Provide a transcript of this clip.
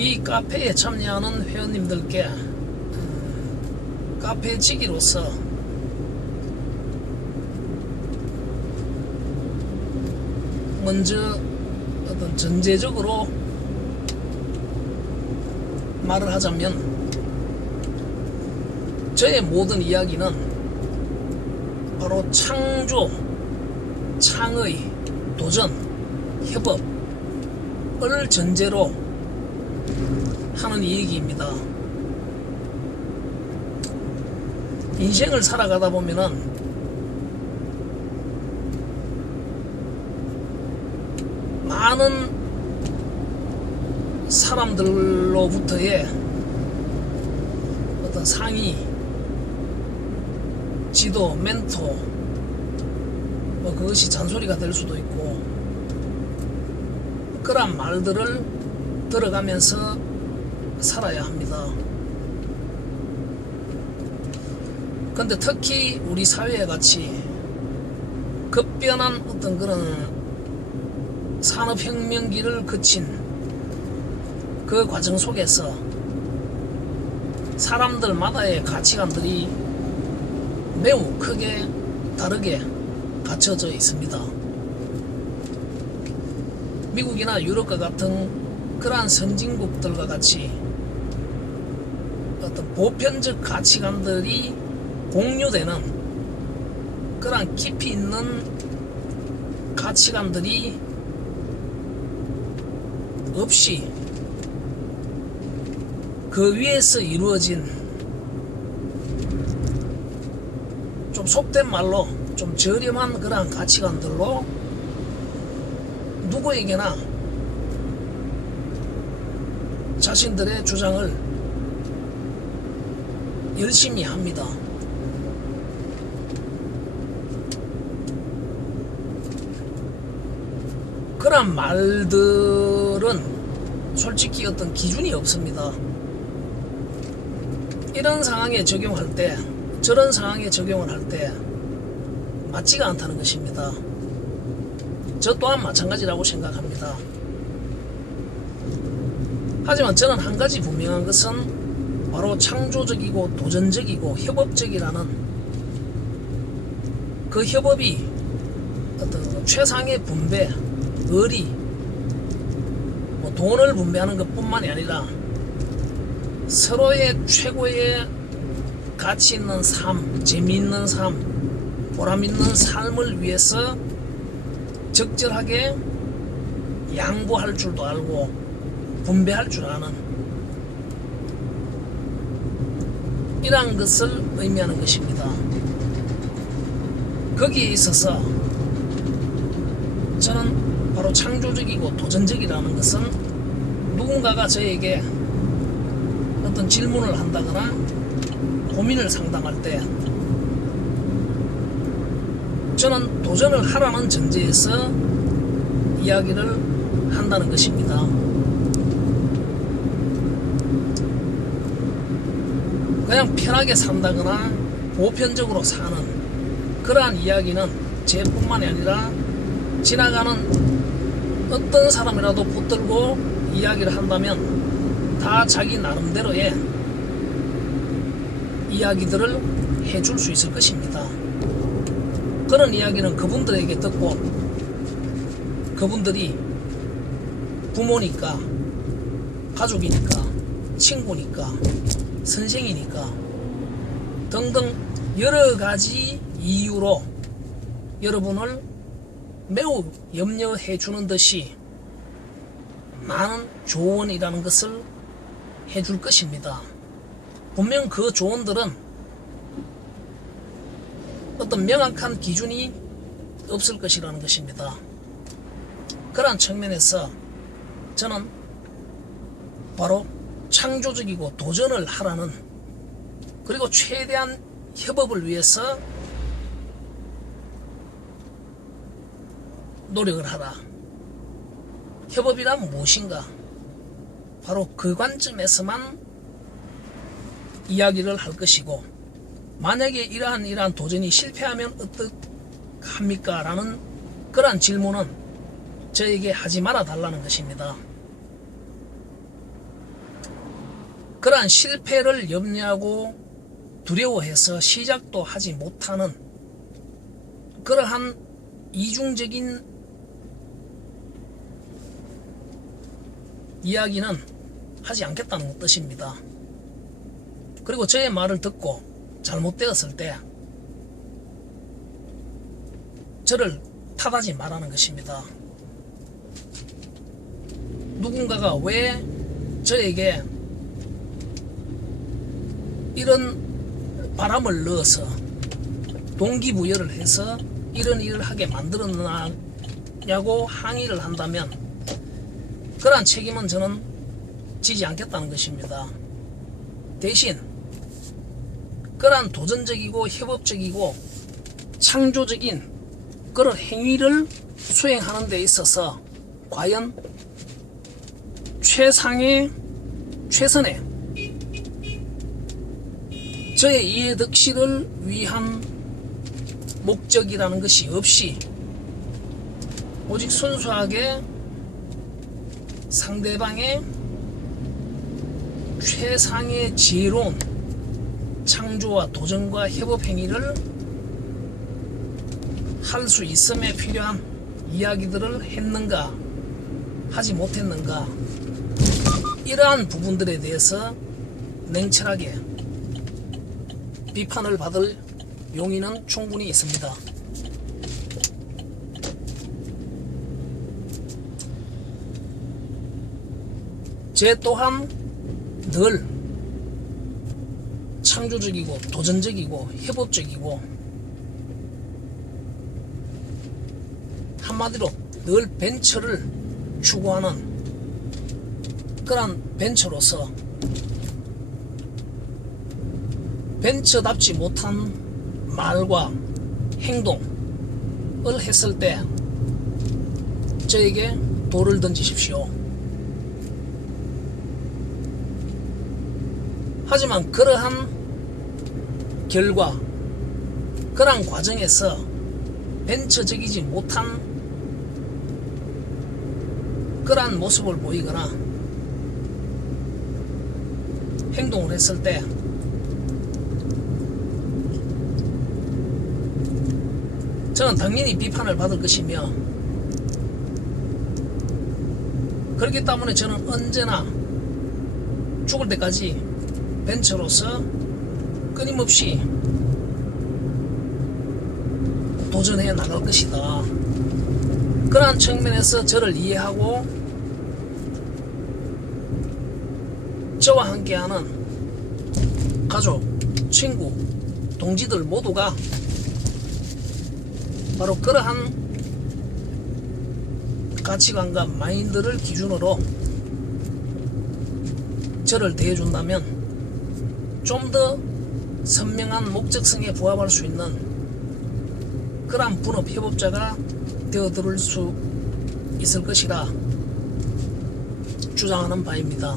이 카페에 참여하는 회원님들께 카페지기로서 먼저 어떤 전제적으로 말을 하자면, 저의 모든 이야기는 바로 창조, 창의, 도전, 협업을 전제로 하는 얘기입니다. 인생을 살아가다 보면은 많은 사람들로부터의 어떤 상의, 지도, 멘토, 뭐 그것이 잔소리가 될 수도 있고, 그런 말들을 들어가면서 살아야 합니다. 근데 특히 우리 사회에 같이 급변한 어떤 그런 산업혁명기를 거친 그 과정 속에서 사람들마다의 가치관들이 매우 크게 다르게 갖춰져 있습니다. 미국이나 유럽과 같은 그러한 선진국들과 같이 어떤 보편적 가치관들이 공유되는 그러한 깊이 있는 가치관들이 없이 그 위에서 이루어진, 좀 속된 말로 좀 저렴한 그러한 가치관들로 누구에게나 자신들의 주장을 열심히 합니다. 그런 말들은 솔직히 어떤 기준이 없습니다. 이런 상황에 적용할 때, 저런 상황에 적용을 할 때 맞지가 않다는 것입니다. 저 또한 마찬가지라고 생각합니다. 하지만 저는 한 가지 분명한 것은 바로 창조적이고 도전적이고 협업적이라는 그 협업이 어떤 최상의 분배, 의리, 뭐 돈을 분배하는 것 뿐만이 아니라 서로의 최고의 가치 있는 삶, 재미있는 삶, 보람 있는 삶을 위해서 적절하게 양보할 줄도 알고 분배할 줄 아는 이러한 것을 의미하는 것입니다. 거기에 있어서 저는 바로 창조적이고 도전적이라는 것은 누군가가 저에게 어떤 질문을 한다거나 고민을 상담할 때 저는 도전을 하라는 전제에서 이야기를 한다는 것입니다. 그냥 편하게 산다거나 보편적으로 사는 그러한 이야기는 제뿐만이 아니라 지나가는 어떤 사람이라도 붙들고 이야기를 한다면 다 자기 나름대로의 이야기들을 해줄 수 있을 것입니다. 그런 이야기는 그분들에게 듣고 그분들이 부모니까, 가족이니까, 친구니까, 선생이니까 등등 여러 가지 이유로 여러분을 매우 염려해 주는 듯이 많은 조언이라는 것을 해줄 것입니다. 분명 그 조언들은 어떤 명확한 기준이 없을 것이라는 것입니다. 그러한 측면에서 저는 바로 창조적이고 도전을 하라는, 그리고 최대한 협업을 위해서 노력을 하라. 협업이란 무엇인가? 바로 그 관점에서만 이야기를 할 것이고, 만약에 이러한 도전이 실패하면 어떡합니까? 라는 그러한 질문은 저에게 하지 말아 달라는 것입니다. 그러한 실패를 염려하고 두려워해서 시작도 하지 못하는 그러한 이중적인 이야기는 하지 않겠다는 뜻입니다. 그리고 저의 말을 듣고 잘못되었을 때 저를 탓하지 말라는 것입니다. 누군가가 왜 저에게 이런 바람을 넣어서 동기부여를 해서 이런 일을 하게 만들었느냐고 항의를 한다면 그러한 책임은 저는 지지 않겠다는 것입니다. 대신 그러한 도전적이고 협업적이고 창조적인 그런 행위를 수행하는 데 있어서 과연 최선의 저의 이해득실을 위한 목적이라는 것이 없이 오직 순수하게 상대방의 최상의 지혜로운 창조와 도전과 협업 행위를 할 수 있음에 필요한 이야기들을 했는가 하지 못했는가, 이러한 부분들에 대해서 냉철하게 비판을 받을 용의는 충분히 있습니다. 제 또한 늘 창조적이고 도전적이고 협업적이고 한마디로 늘 벤처를 추구하는 그런 벤처로서 벤처답지 못한 말과 행동을 했을 때 저에게 돌을 던지십시오. 하지만 그러한 결과, 그러한 과정에서 벤처적이지 못한 그러한 모습을 보이거나 행동을 했을 때 저는 당연히 비판을 받을 것이며, 그렇기 때문에 저는 언제나 죽을 때까지 벤처로서 끊임없이 도전해 나갈 것이다. 그러한 측면에서 저를 이해하고 저와 함께하는 가족, 친구, 동지들 모두가 바로 그러한 가치관과 마인드를 기준으로 저를 대해준다면 좀 더 선명한 목적성에 부합할 수 있는 그러한 분업협업자가 되어들을 수 있을 것이라 주장하는 바입니다.